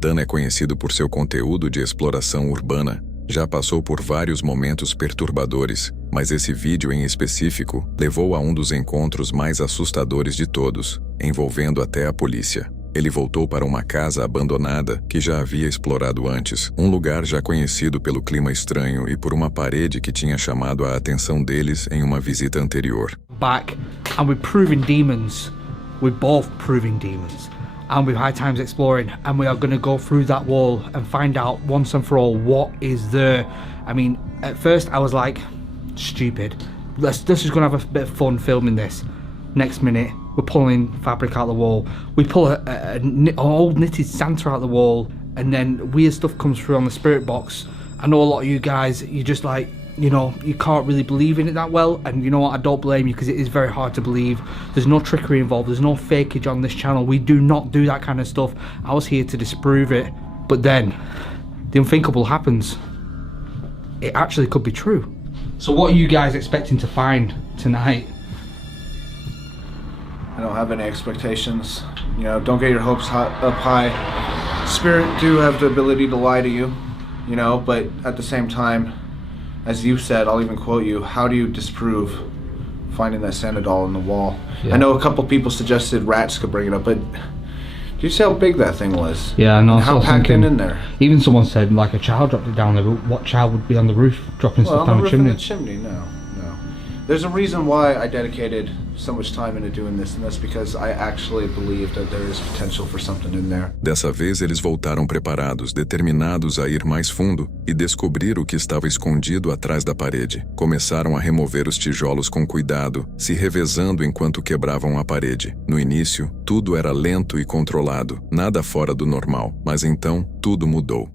Dan é conhecido por seu conteúdo de exploração urbana. Já passou por vários momentos perturbadores, mas esse vídeo em específico levou a um dos encontros mais assustadores de todos, envolvendo até a polícia. Ele voltou para uma casa abandonada que já havia explorado antes, um lugar já conhecido pelo clima estranho e por uma parede que tinha chamado a atenção deles em uma visita anterior. Back, and we're proving demons. We're both proving demons. And we've had times exploring, and we are going to go through that wall and find out once and for all what is there. I mean, at first I was like, stupid. Let's just going to have a bit of fun filming this. Next minute, we're pulling fabric out the wall. We pull an old knitted Santa out the wall, and then weird stuff comes through on the spirit box. I know a lot of you guys, you just like, you know, you can't really believe in it that well, and you know what, I don't blame you, because it is very hard to believe. There's no trickery involved, there's no fakeage on this channel. We do not do that kind of stuff. I was here to disprove it, but then the unthinkable happens. It actually could be true. So what are you guys expecting to find tonight? I don't have any expectations. You know, don't get your hopes up high. Spirit do have the ability to lie to you, you know, but at the same time, as you said, I'll even quote you, how do you disprove finding that Santa doll in the wall? Yeah. I know a couple people suggested rats could bring it up, but do you see how big that thing was? Yeah, I know. And how packed in there? Even someone said like a child dropped it down there, but what child would be on the roof dropping stuff down the chimney? The chimney, no. There's a reason why I dedicated so much time into doing this, and that's because I actually believe that there is potential for something in there. Dessa vez eles voltaram preparados, determinados a ir mais fundo e descobrir o que estava escondido atrás da parede. Começaram a remover os tijolos com cuidado, se revezando enquanto quebravam a parede. No início, tudo era lento e controlado, nada fora do normal, mas então tudo mudou.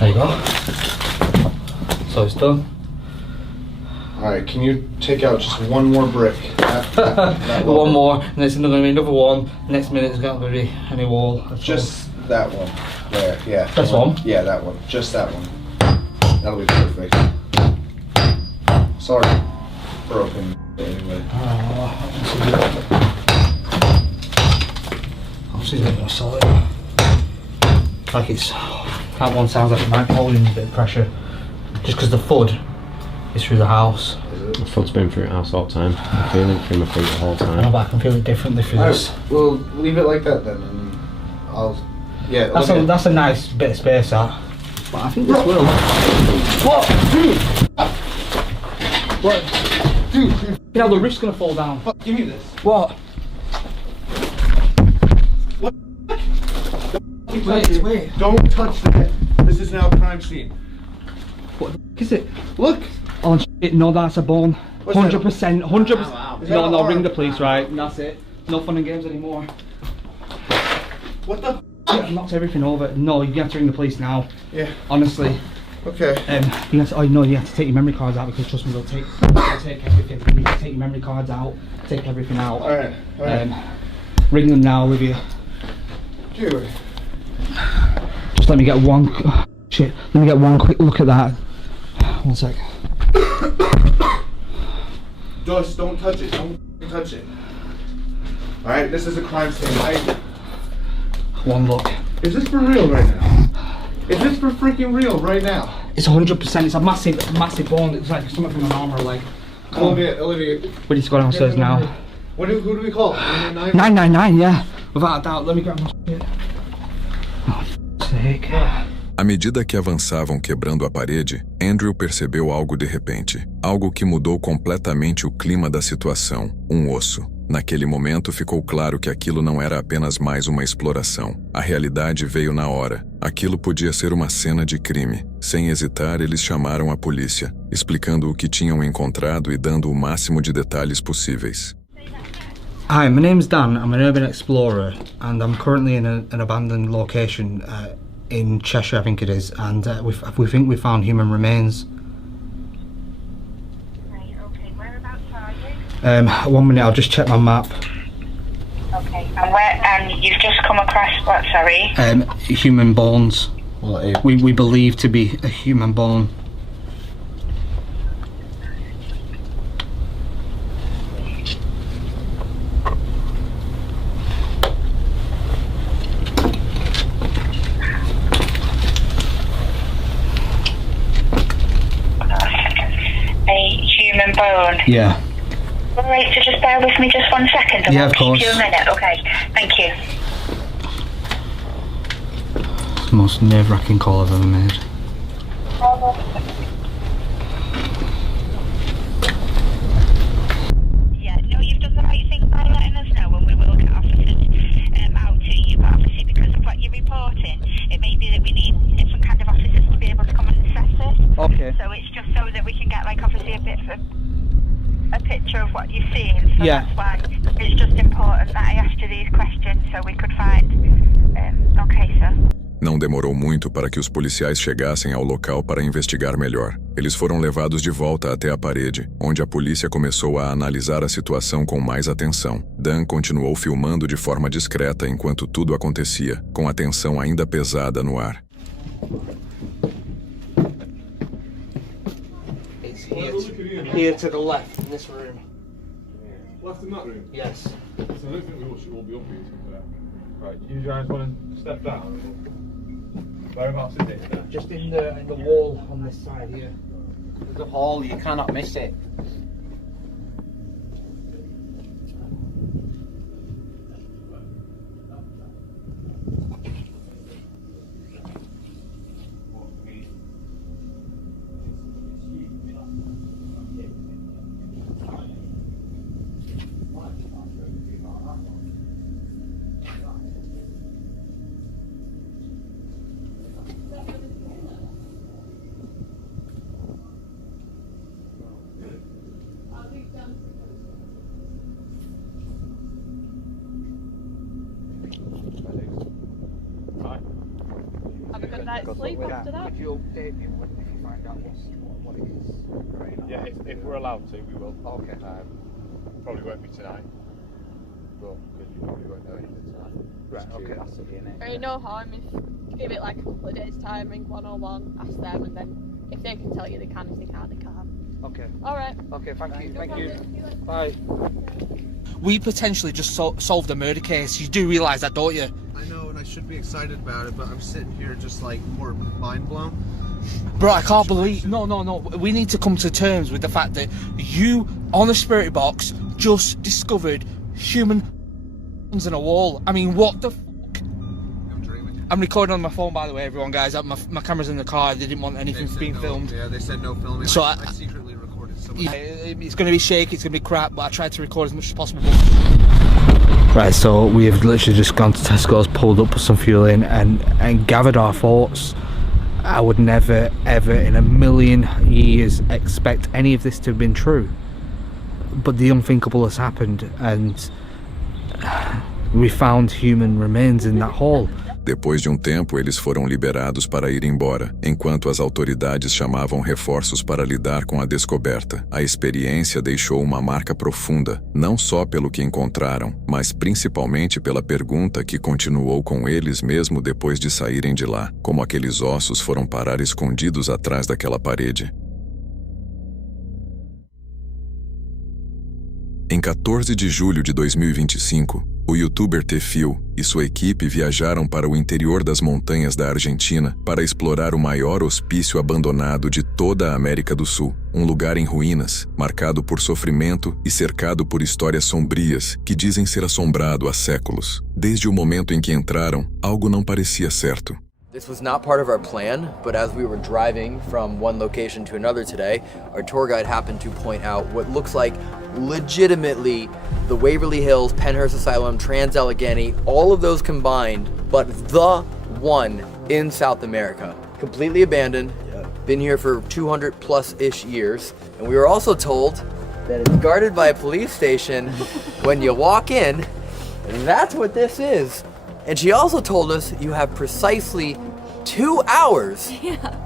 There you go. So it's done. Alright, can you take out just one more brick? One more, and there's going to be another one. Next minute there's going to be any wall. Just that one. There, yeah. This one? Yeah, that one. Just that one. That'll be perfect. Sorry. Broken. Anyway. Obviously it's not solid. Like it's... That one sounds like it might hold in a bit of pressure, just because the FUD is through the house. The FUD's been through the house all the time. I'm feeling it through my feet the whole time. No, but I can feel it differently through this. Well, leave it like that then, and I'll... Yeah, that's a nice bit of space, that. But I think this will. What? Dude! What? Dude! You know, the roof's gonna fall down. Give me this. What? Wait. Don't touch that. This is now a crime scene. What the f is it? Look! Oh shit, no, that's a bone. 100%, 100%. Wow. No, ring the police, right? And that's it. No fun and games anymore. What the f? I've knocked everything over. No, you have to ring the police now. Yeah. Honestly. Okay. You have to, you have to take your memory cards out, because trust me, they'll take everything. You need to take your memory cards out, take everything out. Alright. Ring them now with you. Dude. Just let me get one quick look at that. One sec. Just don't touch it. Don't touch it. Alright, this is a crime scene. One look. Is this for real right now? Is this for freaking real right now? It's 100%. It's a massive bone. It's like something from an arm or leg. Olivia. We need to go downstairs now. Who do we call? 999, yeah. Without a doubt. Let me grab my shit. Oh, sake. À medida que avançavam quebrando a parede, Andrew percebeu algo de repente. Algo que mudou completamente o clima da situação. Um osso. Naquele momento ficou claro que aquilo não era apenas mais uma exploração. A realidade veio na hora. Aquilo podia ser uma cena de crime. Sem hesitar, eles chamaram a polícia, explicando o que tinham encontrado e dando o máximo de detalhes possíveis. Hi, my name's Dan. I'm an urban explorer, and I'm currently in an abandoned location in Cheshire, I think it is, and we think we found human remains. Right, okay. Whereabouts are you? 1 minute, I'll just check my map. Okay, and you've just come across what, sorry? Human bones. We believe to be a human bone. human bone. Yeah. Alright, so just bear with me just 1 second. Yeah, of course. Keep you a minute, okay. Thank you. It's the most nerve-wracking call I've ever made. Yeah, no, you've done the right thing by letting us know, and we will get officers out to you. But obviously, because of what you're reporting, it may be that we need different kind of officers to be able to come and assess it. Okay. So it's just so that we can get, like, obviously a bit of a picture of what you're seeing. So Yeah. that's why it's just important that I asked you these questions so we could find. Okay, sir. Não demorou muito para que os policiais chegassem ao local para investigar melhor. Eles foram levados de volta até a parede, onde a polícia começou a analisar a situação com mais atenção. Dan continuou filmando de forma discreta enquanto tudo acontecia, com a tensão ainda pesada no ar. It's here to the left in this room. Left in that room? Yes. So I don't think we all should all be up here, to be fair. Right, do you guys want to step down? Whereabouts is it? Just in the wall on this side here. There's a hole, you cannot miss it. Have a good night's sleep after that. Could you update me if you find out what it is? Right. Yeah, if we're allowed to, we will. Okay. Probably won't be tonight. But you probably won't know anything tonight. Right, okay, that's it, innit? There ain't no harm if give it like a couple of days time, ring 101, ask them, and then if they can tell you they can, if they can't, they can't. Okay. Alright. Okay, thank you. No Thank you. problem. Bye. We potentially just solved a murder case. You do realise that, don't you? I know, and I should be excited about it, but I'm sitting here just like more mind blown. Bro, I can't believe. No. We need to come to terms with the fact that you, on the spirit box, just discovered human in a wall. I mean, what the fuck? I'm dreaming. I'm recording on my phone, by the way, everyone, guys. My camera's in the car. They didn't want anything They said being no, filmed. Yeah, they said no filming. So I secretly recorded some of Yeah, it. it's going to be shaky, it's going to be crap, but I tried to record as much as possible. Right, so we have literally just gone to Tesco's, pulled up, put some fuel in, and gathered our thoughts. I would never, ever in a million years expect any of this to have been true. But the unthinkable has happened, and we found human remains in that hall. Depois de um tempo, eles foram liberados para ir embora, enquanto as autoridades chamavam reforços para lidar com a descoberta. A experiência deixou uma marca profunda, não só pelo que encontraram, mas principalmente pela pergunta que continuou com eles mesmo depois de saírem de lá: como aqueles ossos foram parar escondidos atrás daquela parede. Em 14 de julho de 2025, o youtuber Tefil e sua equipe viajaram para o interior das montanhas da Argentina para explorar o maior hospício abandonado de toda a América do Sul, um lugar em ruínas, marcado por sofrimento e cercado por histórias sombrias que dizem ser assombrado há séculos. Desde o momento em que entraram, algo não parecia certo. This was not part of our plan, but as we were driving from one location to another today, our tour guide happened to point out what looks like legitimately the Waverly Hills, Pennhurst Asylum, Trans-Allegheny, all of those combined, but the one in South America. Completely abandoned, been here for 200 plus-ish years, and we were also told that it's guarded by a police station. When you walk in, that's what this is. And she also told us you have precisely 2 hours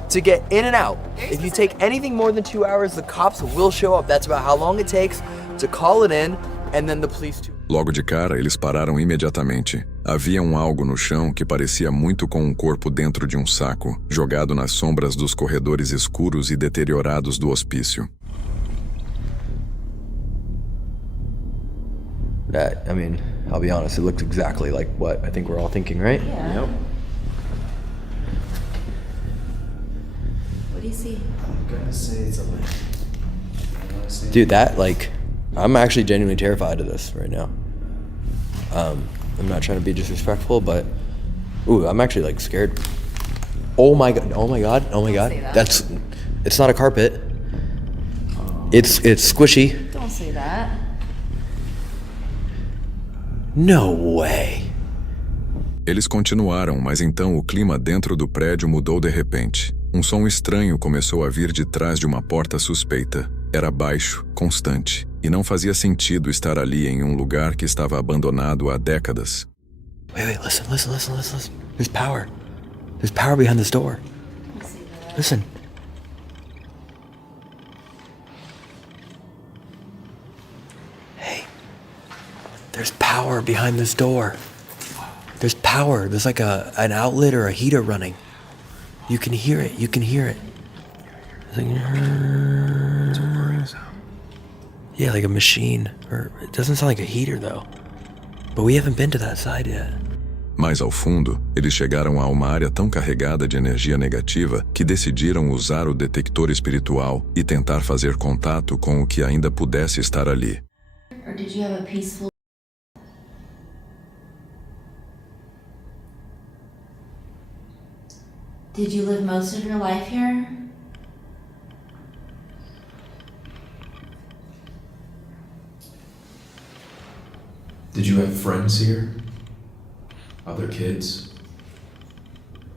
to get in and out. If you take anything more than 2 hours, the cops will show up. That's about how long it takes to call it in, and then the police too. Logo de cara, eles pararam imediatamente. Havia algo no chão que parecia muito com um corpo dentro de um saco, jogado nas sombras dos corredores escuros e deteriorados do hospício. That, I mean, I'll be honest, it looks exactly like what I think we're all thinking, right? Yeah. Yep. What do you see? I'm gonna say it's a lamp. Dude, that, like, I'm actually genuinely terrified of this right now. I'm not trying to be disrespectful, but, ooh, I'm actually, like, scared. Oh my god, oh my god, oh my god. It's not a carpet. It's squishy. Don't say that. No way. Eles continuaram, mas então o clima dentro do prédio mudou de repente. Um som estranho começou a vir de trás de uma porta suspeita. Era baixo, constante, e não fazia sentido estar ali em um lugar que estava abandonado há décadas. Wait, listen. There's power. There's power behind this door. Listen. Hey. There's power behind this door. There's power. There's like an outlet or a heater running. You can hear it. It's like, yeah, like a machine. Or it doesn't sound like a heater though. But we haven't been to that side yet. Mais ao fundo, eles chegaram a uma área tão carregada de energia negativa que decidiram usar o detector espiritual e tentar fazer contato com o que ainda pudesse estar ali. Or did you have a peaceful... Did you live most of your life here? Did you have friends here? Other kids?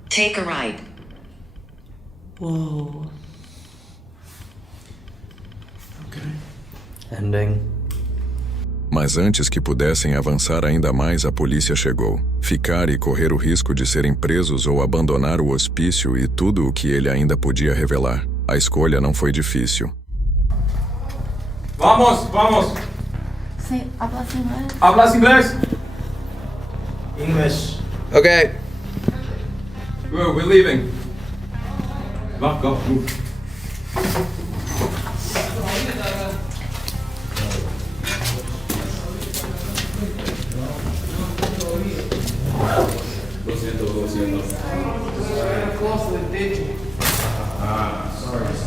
Take a ride. Whoa. Okay. Ending. Mas antes que pudessem avançar ainda mais, a polícia chegou. Ficar e correr o risco de serem presos ou abandonar o hospício e tudo o que ele ainda podia revelar. A escolha não foi difícil. Vamos! Hablas inglês? English. Okay. We're leaving. Go. Move.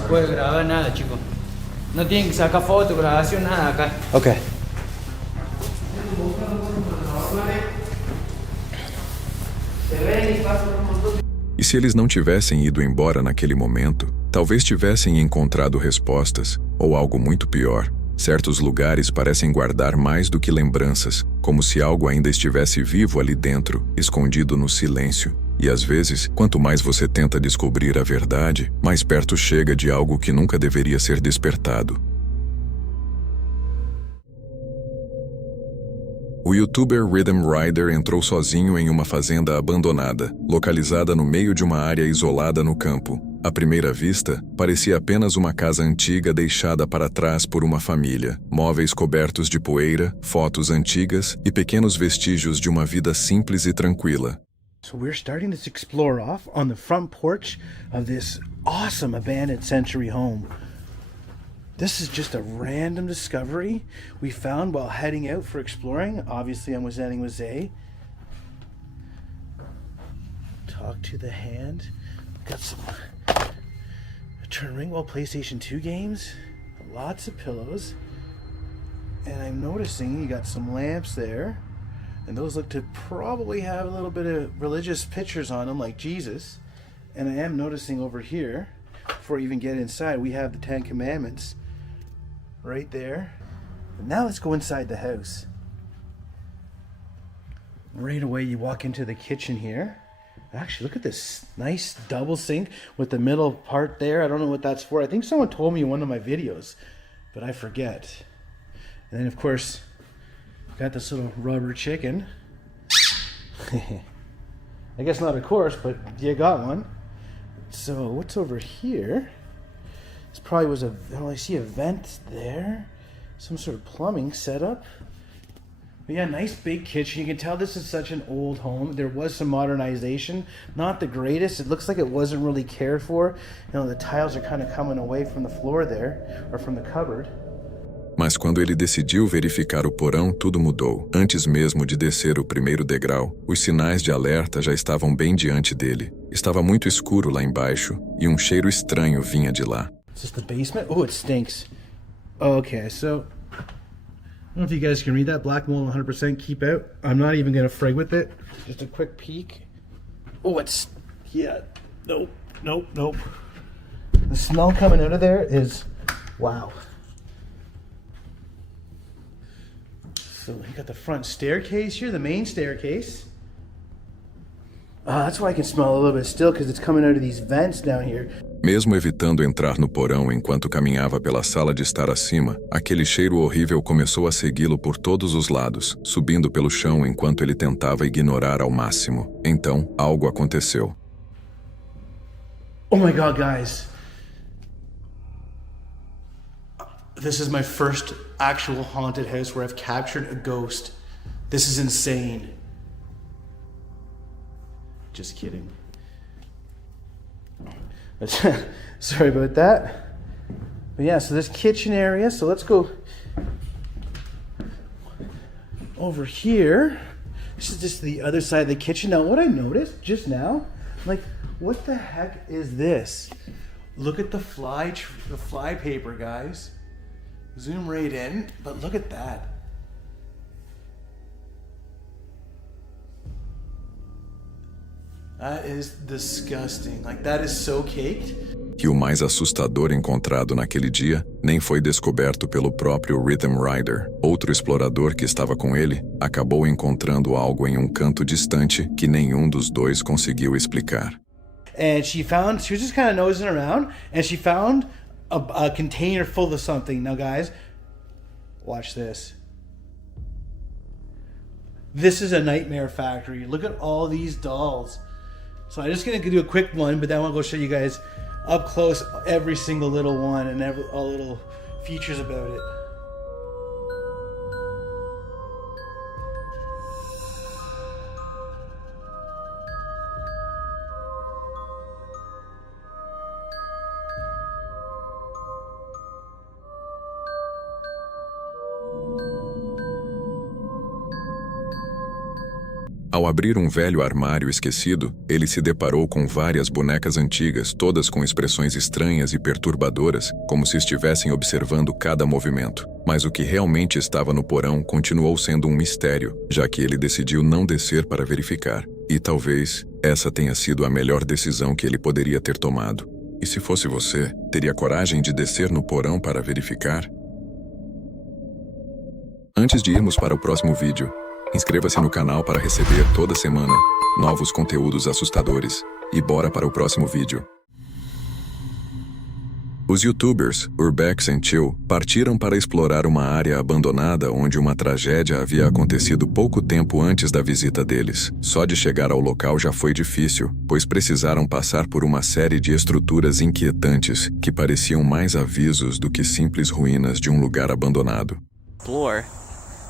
Puede grabar nada, chicos. No tienen que sacar foto, grabación, nada acá. Okay. E se eles não tivessem ido embora naquele momento, talvez tivessem encontrado respostas, ou algo muito pior. Certos lugares parecem guardar mais do que lembranças, como se algo ainda estivesse vivo ali dentro, escondido no silêncio. E às vezes, quanto mais você tenta descobrir a verdade, mais perto chega de algo que nunca deveria ser despertado. O youtuber Rhythm Rider entrou sozinho em uma fazenda abandonada, localizada no meio de uma área isolada no campo. À primeira vista, parecia apenas uma casa antiga deixada para trás por uma família. Móveis cobertos de poeira, fotos antigas e pequenos vestígios de uma vida simples e tranquila. So we're starting to explore off on the front porch of this awesome abandoned century home. This is just a random discovery we found while heading out for exploring. Obviously, I'm standing with Zay. Talk to the hand. Got some Turn Ringwell PlayStation 2 games. Lots of pillows. And I'm noticing you got some lamps there. And those look to probably have a little bit of religious pictures on them, like Jesus. And I am noticing over here, before you even get inside, we have the Ten Commandments right there. But now let's go inside the house. Right away, you walk into the kitchen here. Actually, look at this nice double sink with the middle part there. I don't know what that's for. I think someone told me in one of my videos, but I forget. And then, of course, got this little rubber chicken. I guess not, of course, but you got one. So what's over here? This probably was I see a vent there. Some sort of plumbing setup. But yeah, nice big kitchen. You can tell this is such an old home. There was some modernization. Not the greatest. It looks like it wasn't really cared for. You know, the tiles are kind of coming away from the floor there, or from the cupboard. Mas quando ele decidiu verificar o porão, tudo mudou. Antes mesmo de descer o primeiro degrau, os sinais de alerta já estavam bem diante dele. Estava muito escuro lá embaixo e um cheiro estranho vinha de lá. Is this the basement? Oh, it stinks. Okay, so I don't know if you guys can read that. Black mold 100% keep out. I'm not even gonna fray with it. Just a quick peek. Oh, it's, yeah, nope, nope, nope. The smell coming out of there is, wow. So you got the front staircase here, the main staircase. That's why I can smell a little bit still, because it's coming out of these vents down here. Mesmo evitando entrar no porão enquanto caminhava pela sala de estar acima, aquele cheiro horrível começou a segui-lo por todos os lados, subindo pelo chão enquanto ele tentava ignorar ao máximo. Então, algo aconteceu. Oh my God, guys. This is my first actual haunted house where I've captured a ghost. This is insane. Just kidding. Sorry about that. But yeah, so this kitchen area. So let's go over here. This is just the other side of the kitchen. Now, what I noticed just now, like, what the heck is this? Look at the fly paper, guys. Zoom right in, but look at that. That is disgusting. Like, that is so caked. E o mais assustador encontrado naquele dia nem foi descoberto pelo próprio Rhythm Rider. Outro explorador que estava com ele acabou encontrando algo em um canto distante que nenhum dos dois conseguiu explicar. And she was just kind of nosing around, and she found a container full of something. Now, guys, watch this. This is a nightmare factory. Look at all these dolls. So I'm just gonna do a quick one, but then I'll go show you guys up close every single little one and all little features about it. Ao abrir um velho armário esquecido, ele se deparou com várias bonecas antigas, todas com expressões estranhas e perturbadoras, como se estivessem observando cada movimento. Mas o que realmente estava no porão continuou sendo um mistério, já que ele decidiu não descer para verificar. E talvez essa tenha sido a melhor decisão que ele poderia ter tomado. E se fosse você, teria coragem de descer no porão para verificar? Antes de irmos para o próximo vídeo, inscreva-se no canal para receber toda semana novos conteúdos assustadores. E bora para o próximo vídeo. Os youtubers Urbex e Chill partiram para explorar uma área abandonada onde uma tragédia havia acontecido pouco tempo antes da visita deles. Só de chegar ao local já foi difícil, pois precisaram passar por uma série de estruturas inquietantes que pareciam mais avisos do que simples ruínas de um lugar abandonado.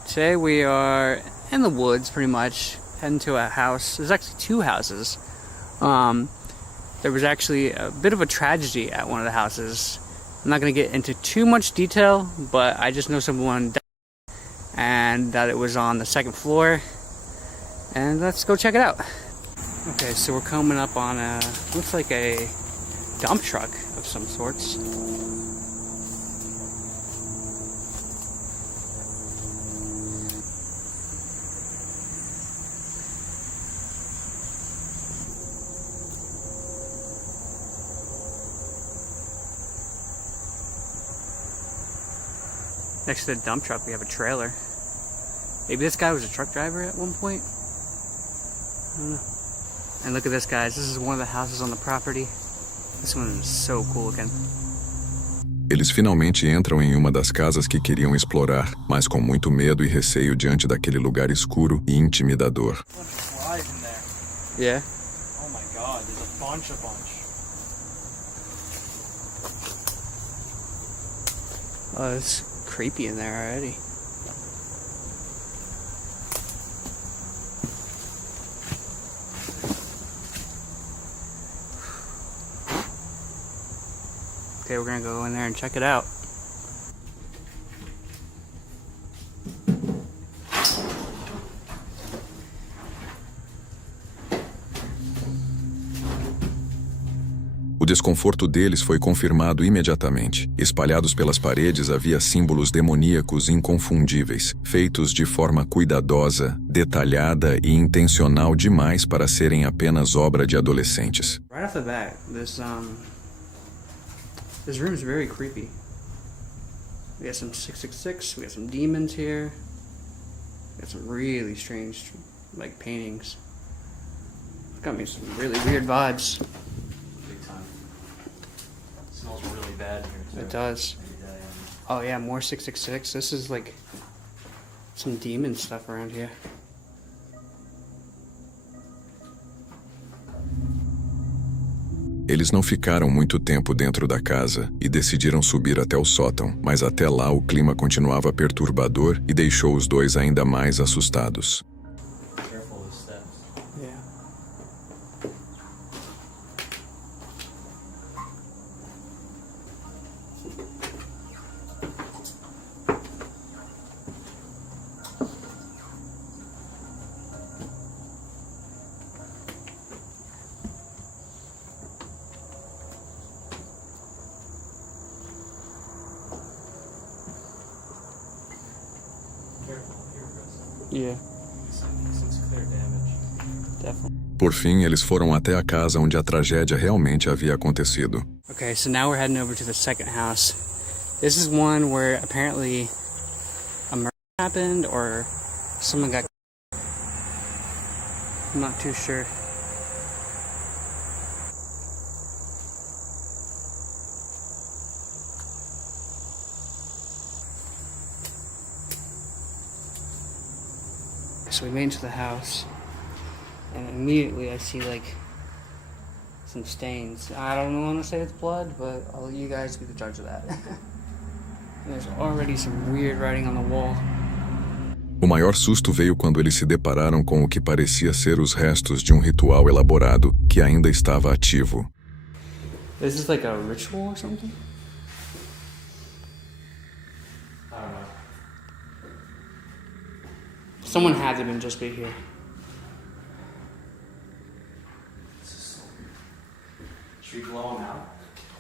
Today we are in the woods, pretty much, heading to a house. There's actually two houses. There was actually a bit of a tragedy at one of the houses. I'm not going to get into too much detail, but I just know someone died and that it was on the second floor. And let's go check it out. Okay, so we're coming up on looks like a dump truck of some sorts. Next to the dump truck, we have a trailer. Maybe this guy was a truck driver at one point? I don't know. And look at this, guys. This is one of the houses on the property. This one is so cool looking. Eles finalmente entram em uma das casas que queriam explorar, mas com muito medo e receio diante daquele lugar escuro e intimidador. Yeah. Oh my God, there's a bunch. Oh, it's creepy in there already. Okay, we're gonna go in there and check it out. O desconforto deles foi confirmado imediatamente. Espalhados pelas paredes havia símbolos demoníacos inconfundíveis, feitos de forma cuidadosa, detalhada e intencional demais para serem apenas obra de adolescentes. Right off the bat, this room is very creepy. We got some 666, we got some demons here. We got some really strange, like, paintings. Got me some really weird vibes. Big time. It smells really bad here too. It does. Oh yeah, more 666. This is like some demon stuff around here. Eles não ficaram muito tempo dentro da casa e decidiram subir até o sótão, mas até lá o clima continuava perturbador e deixou os dois ainda mais assustados. Careful with steps. Yeah. Yeah. Some clear damage. Definitely. Por fim, eles foram até a casa onde a tragédia realmente havia acontecido. Okay, so now we're heading over to the second house. This is one where apparently a murder happened or someone got... I'm not too sure. So we made it to the house, and immediately I see like some stains. I don't want to say it's blood, but I'll let you guys be the judge of that. And there's already some weird writing on the wall. O maior susto veio quando eles se depararam com o que parecia ser os restos de um ritual elaborado que ainda estava ativo. Is this like a ritual or something? I don't know. Someone had to just be here. Should we blow him out?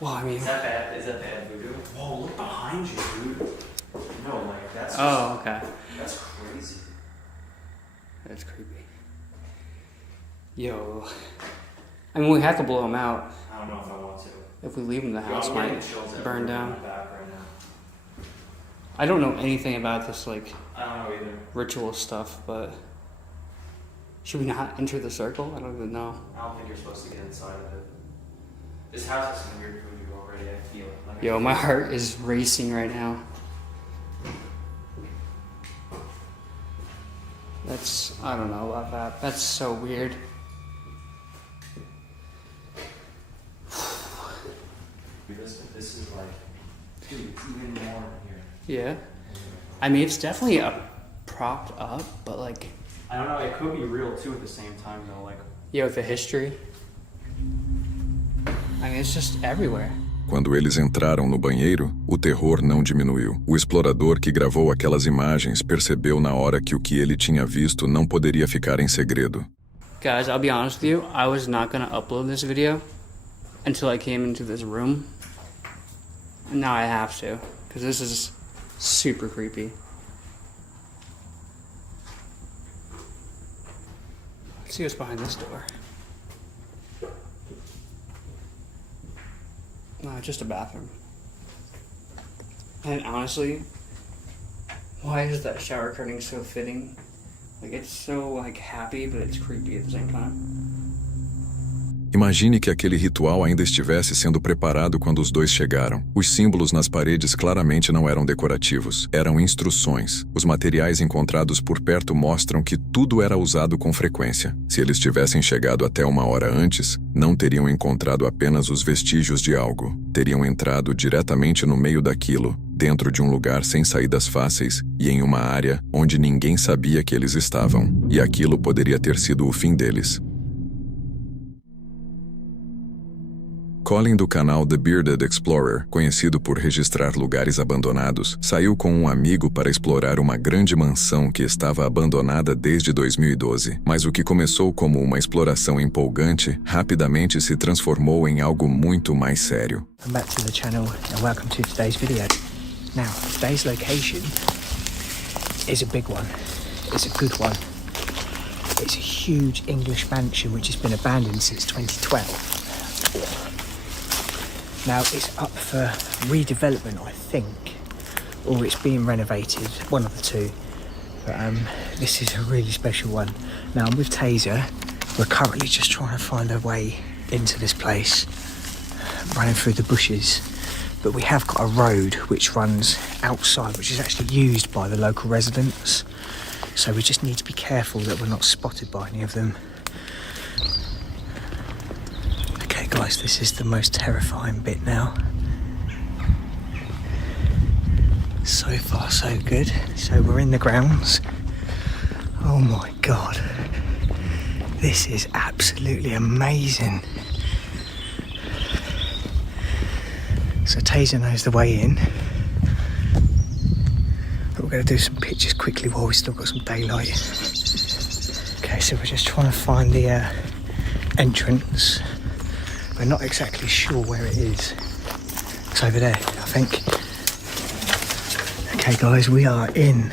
Well, I mean... Is that bad voodoo? Whoa, look behind you, dude. No, like, that's just, Oh, okay. That's crazy. That's creepy. Yo. I mean, we have to blow him out. I don't know if I want to. If we leave him, the house I'm might getting chills burn everywhere down. on my back right now. I don't know anything about this, like, I don't know either. ritual stuff, but... Should we not enter the circle? I don't even know. I don't think you're supposed to get inside of it. This house has some weird voodoo already, I feel it. Like, Yo, my heart is racing right now. That's... I don't know about that. That's so weird. This is like, dude, it's even more in here. Yeah. I mean, it's definitely propped up, but like... I don't know, it could be real too at the same time though, like... Yeah, with the history. I mean, it's just everywhere. Quando eles entraram no banheiro, o terror não diminuiu. O explorador que gravou aquelas imagens percebeu na hora que o que ele tinha visto não poderia ficar em segredo. Guys, I'll be honest with you, I was not gonna upload this video until I came into this room. And now I have to, because this is super creepy. Let's see what's behind this door. No, just a bathroom. And honestly, why is that shower curtain so fitting? Like, it's so, like, happy, but it's creepy at the same time. Imagine que aquele ritual ainda estivesse sendo preparado quando os dois chegaram. Os símbolos nas paredes claramente não eram decorativos, eram instruções. Os materiais encontrados por perto mostram que tudo era usado com frequência. Se eles tivessem chegado até uma hora antes, não teriam encontrado apenas os vestígios de algo. Teriam entrado diretamente no meio daquilo, dentro de um lugar sem saídas fáceis e em uma área onde ninguém sabia que eles estavam. E aquilo poderia ter sido o fim deles. Colin, do canal The Bearded Explorer, conhecido por registrar lugares abandonados, saiu com um amigo para explorar uma grande mansão que estava abandonada desde 2012. Mas o que começou como uma exploração empolgante, rapidamente se transformou em algo muito mais sério. Welcome back to the channel and welcome to today's video. Now, today's location is a big one. It's a good one. It's a huge English mansion which has been abandoned since 2012. Now it's up for redevelopment, I think, or it's being renovated, one of the two. But this is a really special one. Now I'm with Taser. We're currently just trying to find a way into this place, running through the bushes. But we have got a road which runs outside, which is actually used by the local residents. So we just need to be careful that we're not spotted by any of them. Okay guys, this is the most terrifying bit now. So far so good. So we're in the grounds. Oh my god. This is absolutely amazing. So Taser knows the way in. But we're going to do some pictures quickly while we've still got some daylight. Okay, so we're just trying to find the entrance. We're not exactly sure where it is. It's over there, I think. Okay guys, we are in.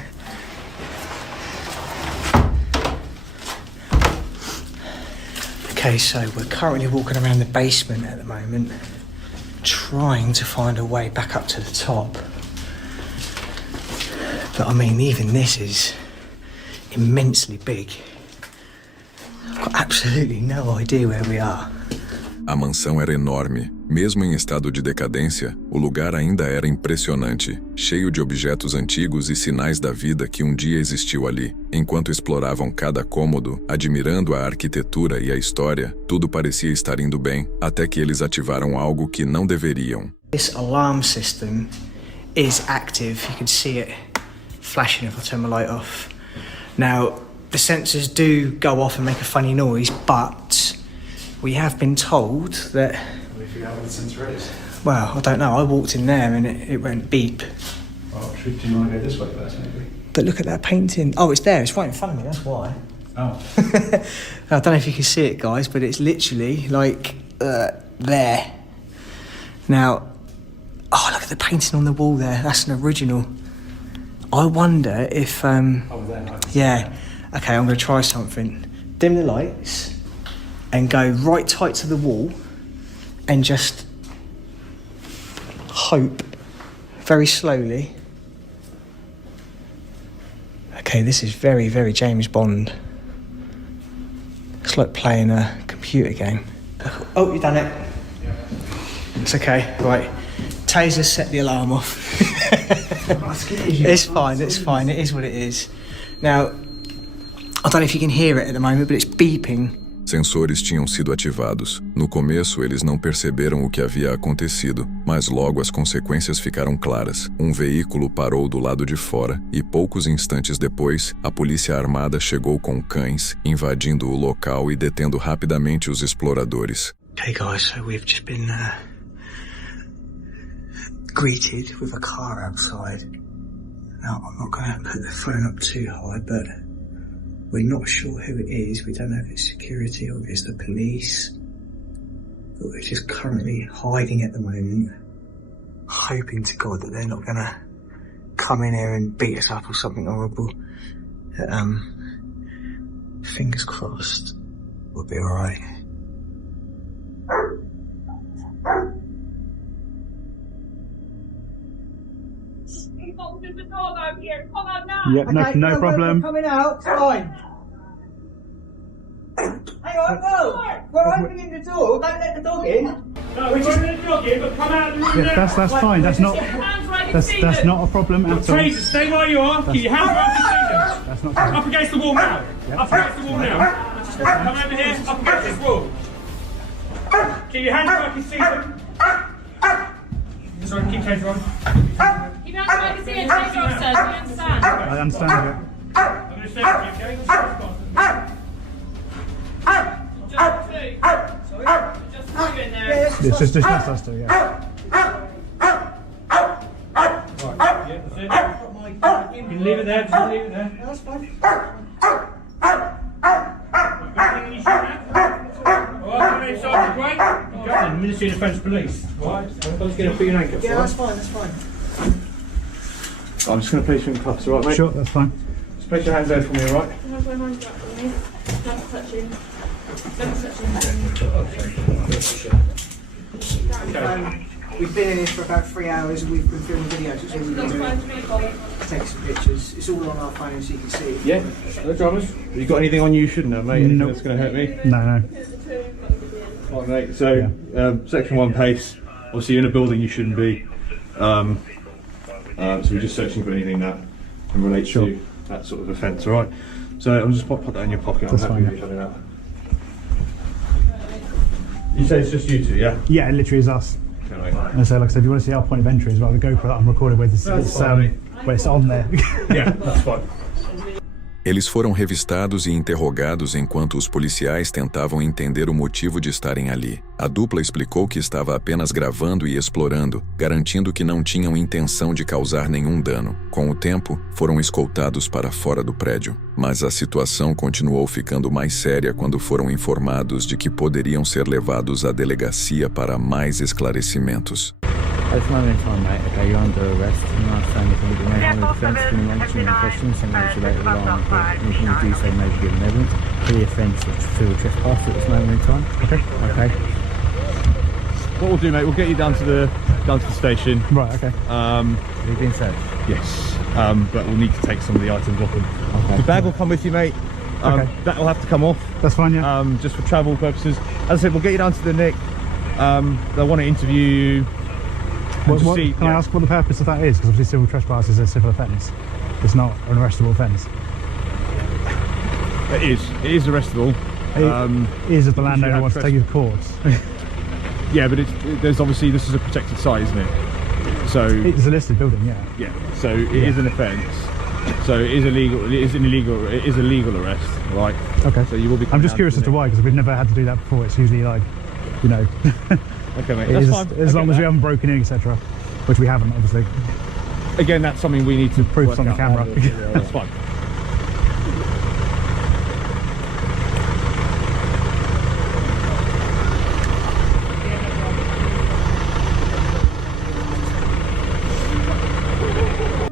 Okay, so we're currently walking around the basement at the moment, trying to find a way back up to the top. But I mean, even this is immensely big. I've got absolutely no idea where we are. A mansão era enorme. Mesmo em estado de decadência, o lugar ainda era impressionante, cheio de objetos antigos e sinais da vida que um dia existiu ali. Enquanto exploravam cada cômodo, admirando a arquitetura e a história, tudo parecia estar indo bem, até que eles ativaram algo que não deveriam. This alarm system is active. You can see it flashing if I turn my light off. Now, the sensors do go off and make a funny noise, but we have been told that... We figure out what the sensor is. Well, I don't know. I walked in there and it went beep. Well, do you want to go this way first, maybe? But look at that painting. Oh, it's there. It's right in front of me. That's why. Oh. I don't know if you can see it, guys, but it's literally like there. Now, oh, look at the painting on the wall there. That's an original. I wonder if... Oh, there. Yeah. Okay, I'm going to try something. Dim the lights and go right tight to the wall and just hope very slowly. Okay, this is very, very James Bond. It's like playing a computer game. Oh, you've done it. It's okay, right. Taser set the alarm off. It's fine, it's fine, it is what it is. Now, I don't know if you can hear it at the moment, but it's beeping. Sensores tinham sido ativados. No começo, eles não perceberam o que havia acontecido, mas logo as consequências ficaram claras. Um veículo parou do lado de fora e, poucos instantes depois, a polícia armada chegou com cães, invadindo o local e detendo rapidamente os exploradores. Okay guys, so we've just been greeted with a car outside. Now, I'm not going to put the phone up too high, but we're not sure who it is. We don't know if it's security or if it's the police. But we're just currently hiding at the moment, hoping to God that they're not going to come in here and beat us up or something horrible. Fingers crossed, we'll be alright. The doors over here. Come on now. Yeah, no problem. Coming out, fine. Hang on, no! We're opening the door, don't let the dog in. No, we're opening the dog in, but come out of the room. Yeah, that's fine, that's not a problem at all. Taser, stay where you are, keep your hands around the Taser. That's not up against the wall now. Up against the wall now. Come over here, up against this wall. Keep your hands around the Taser. Sorry, keep Taser on. You don't like to see a Taser officer, do you understand? I understand it. I'm going to stay with you, okay? It's just us two, yeah. You can leave it there, just leave it there. That's fine. Ministry of Defence Police. Right, I'm just going to put your name. Yeah, that's fine, that's fine. I'm just going to place you in cuffs, alright, mate? Sure, that's fine. Just place your hands there for me, alright? Have my hands up for me. Never touching. Never touching. We've been in this for about 3 hours and we've been filming videos. It's all we've been doing. Take some pictures. It's all on our phone so you can see it. Yeah, no dramas. Have you got anything on you shouldn't have, mate? Anything Nope. that's going to hurt me? No. Right, mate. So, section 1 pace. Obviously, you're in a building you shouldn't be. So we're just searching for anything that can relate to that sort of offence, alright? So I'm just put that in your pocket. That's I'm happy fine, with having that. You say it's just you two, yeah? Yeah, it literally is us. Okay, mate. And so, like I said, if you want to see our point of entry as well, the GoPro that I'm recorded with, it's on there. Yeah, that's fine. Eles foram revistados e interrogados enquanto os policiais tentavam entender o motivo de estarem ali. A dupla explicou que estava apenas gravando e explorando, garantindo que não tinham intenção de causar nenhum dano. Com o tempo, foram escoltados para fora do prédio. Mas a situação continuou ficando mais séria quando foram informados de que poderiam ser levados à delegacia para mais esclarecimentos. At this moment in time, mate, okay, you're under arrest. You know, saying if you may have a defence, can you mention any questions, something which you later rely on for anything you do say may be given evidence for the offence of civil trespass at this moment in time. Okay. What we'll do, mate, we'll get you down to the station. Right, okay. Have you been searched? Yes. But we'll need to take some of the items off them. Okay. The bag will come with you, mate. Okay. That'll have to come off. That's fine, yeah. Just for travel purposes. As I said, we'll get you down to the Nick. They'll want to interview you. Can I ask what the purpose of that is? Because obviously civil trespass is a civil offence. It's not an arrestable offence. It is arrestable. It is if the landowner wants to take you to court. Yeah, but there's obviously, this is a protected site, isn't it? So it's a listed building, yeah. Yeah. So it is an offence. So it is illegal. It is a legal arrest, right? Okay. So you will be. I'm just curious as to why, because we've never had to do that before. It's usually like, you know. Okay, mate. That's fine. As long as we haven't broken in, etc. Which we haven't, obviously. Again, that's something we need to prove on the camera. That's fine.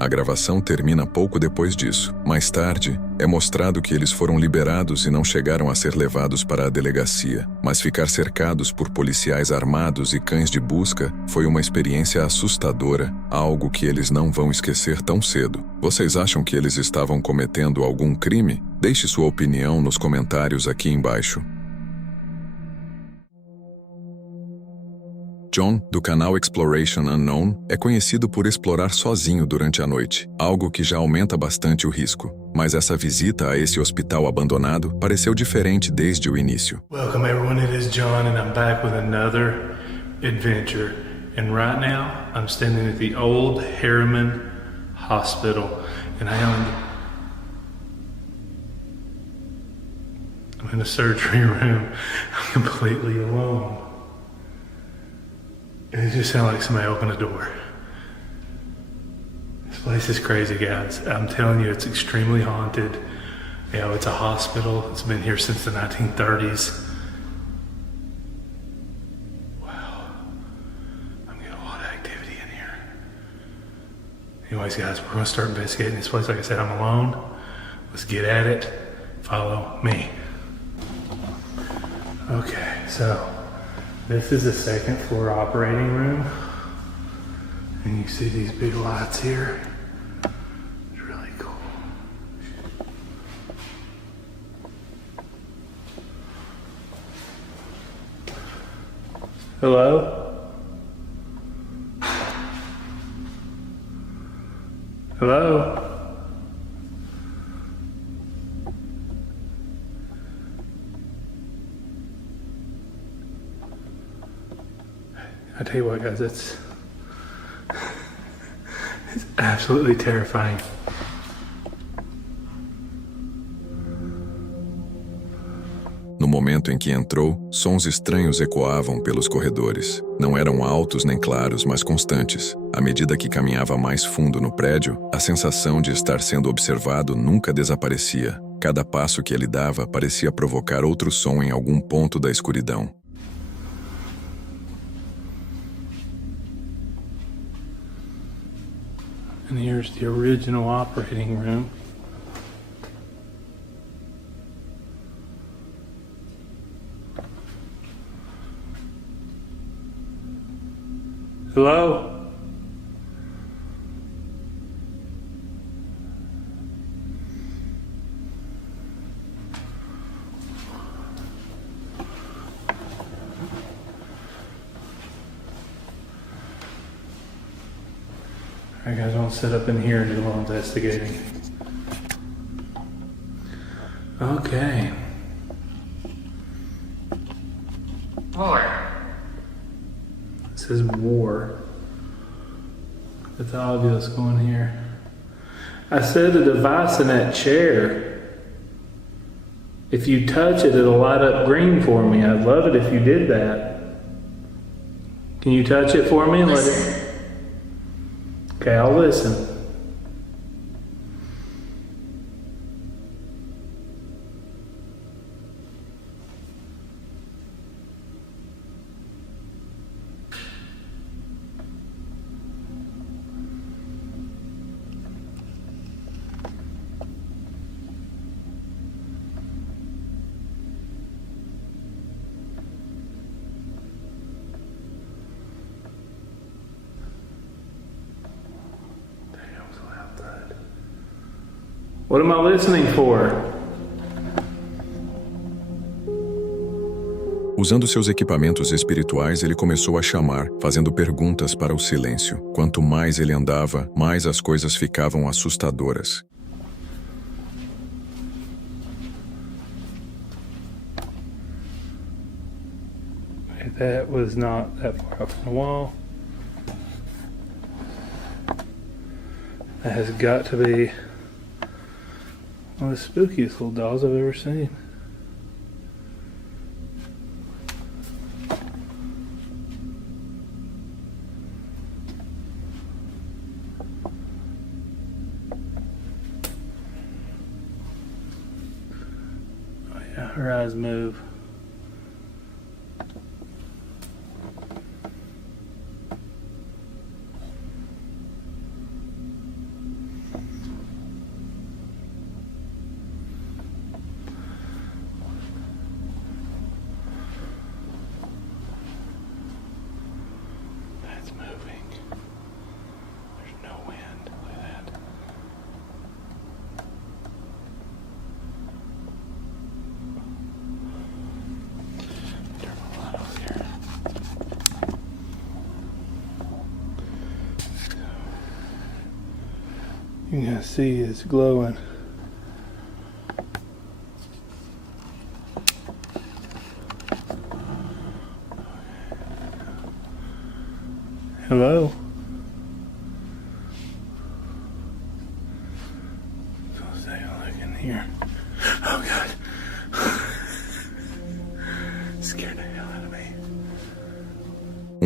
A gravação termina pouco depois disso. Mais tarde, é mostrado que eles foram liberados e não chegaram a ser levados para a delegacia. Mas ficar cercados por policiais armados e cães de busca foi uma experiência assustadora, algo que eles não vão esquecer tão cedo. Vocês acham que eles estavam cometendo algum crime? Deixe sua opinião nos comentários aqui embaixo. John, do canal Exploration Unknown, é conhecido por explorar sozinho durante a noite, algo que já aumenta bastante o risco. Mas essa visita a esse hospital abandonado pareceu diferente desde o início. Welcome everyone, it is John and I'm back with another adventure. And right now, I'm standing at the old Harriman Hospital and I'm in a surgery room. I'm completely alone. And it just sounded like somebody opened a door. This place is crazy, guys. I'm telling you, it's extremely haunted. You know, it's a hospital. It's been here since the 1930s. Wow. I'm getting a lot of activity in here. Anyways, guys, we're going to start investigating this place. Like I said, I'm alone. Let's get at it. Follow me. Okay, so this is the second floor operating room. And you see these big lights here. It's really cool. Hello? Hello? I tell you what, guys, it's absolutely terrifying. No momento momento em que entrou, sons estranhos ecoavam pelos corredores. Não eram altos nem claros, mas constantes. À medida que caminhava mais fundo no prédio, a sensação de estar sendo observado nunca desaparecia. Cada passo que ele dava parecia provocar outro som em algum ponto da escuridão. And here's the original operating room. Hello? Alright guys, I want to sit up in here and do a little investigating. Okay. War. It says war. It's obvious going here. I said a device in that chair. If you touch it, it'll light up green for me. I'd love it if you did that. Can you touch it for me and let it... Okay, I'll listen. What am I listening for? Usando seus equipamentos espirituais, ele começou a chamar, fazendo perguntas para o silêncio. Quanto mais ele andava, mais as coisas ficavam assustadoras. That was not that far up on the wall. That has got to be one of the spookiest little dolls I've ever seen. Oh yeah, her eyes move. You can see it's glowing. Hello? Let's take a look in here. Oh God. Scared the hell out of me.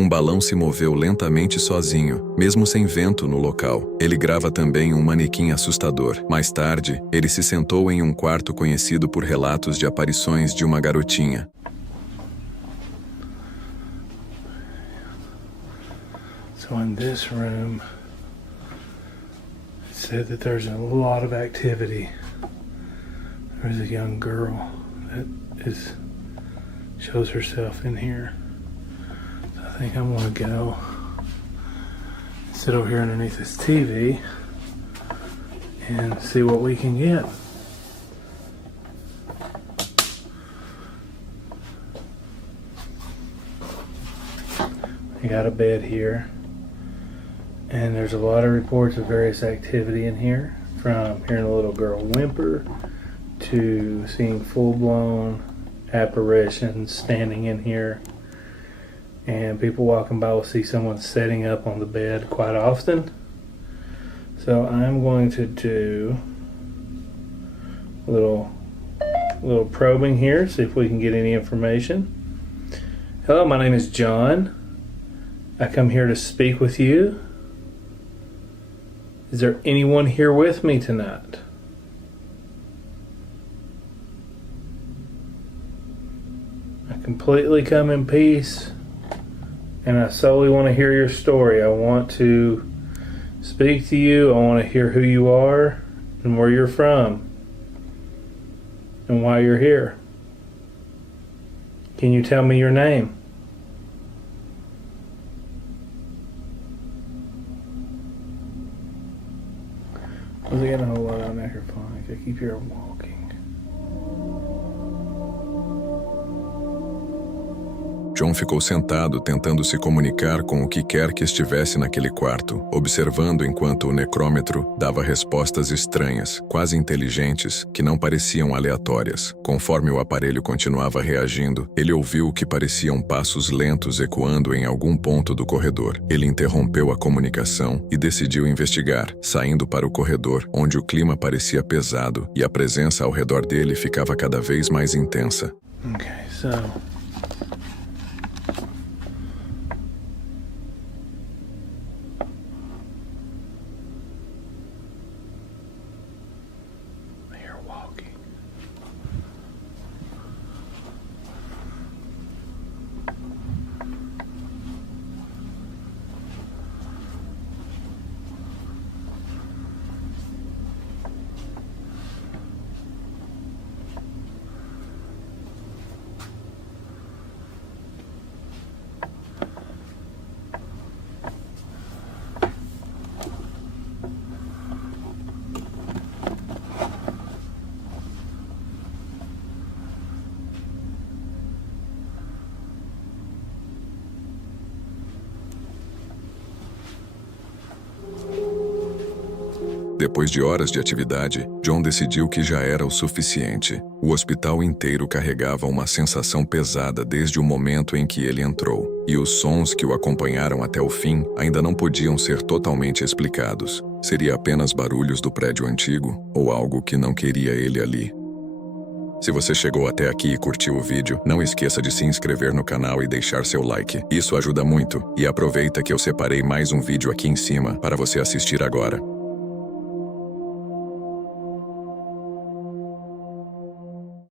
Balão se moveu lentamente sozinho, mesmo sem vento no local. Ele grava também um manequim assustador. Mais tarde, ele se sentou em um quarto conhecido por relatos de aparições de uma garotinha. So in this room, it said that there's a lot of activity. There's a young girl that shows herself in here. I think I'm gonna go sit over here underneath this TV and see what we can get. I got a bed here, and there's a lot of reports of various activity in here, from hearing a little girl whimper to seeing full-blown apparitions standing in here. And people walking by will see someone setting up on the bed quite often. So I'm going to do a little a little probing here, see if we can get any information. Hello, my name is John. I come here to speak with you. Is there anyone here with me tonight? I completely come in peace, and I solely want to hear your story. I want to speak to you. I want to hear who you are and where you're from and why you're here. Can you tell me your name? Was it getting a whole lot on microphone? I keep hearing walking. John ficou sentado tentando se comunicar com o que quer que estivesse naquele quarto, observando enquanto o necrômetro dava respostas estranhas, quase inteligentes, que não pareciam aleatórias. Conforme o aparelho continuava reagindo, ele ouviu o que pareciam passos lentos ecoando em algum ponto do corredor. Ele interrompeu a comunicação e decidiu investigar, saindo para o corredor, onde o clima parecia pesado e a presença ao redor dele ficava cada vez mais intensa. Okay, so Depois de horas de atividade, John decidiu que já era o suficiente. O hospital inteiro carregava uma sensação pesada desde o momento em que ele entrou, e os sons que o acompanharam até o fim ainda não podiam ser totalmente explicados. Seria apenas barulhos do prédio antigo ou algo que não queria ele ali. Se você chegou até aqui e curtiu o vídeo, não esqueça de se inscrever no canal e deixar seu like. Isso ajuda muito. E aproveita que eu separei mais um vídeo aqui em cima para você assistir agora.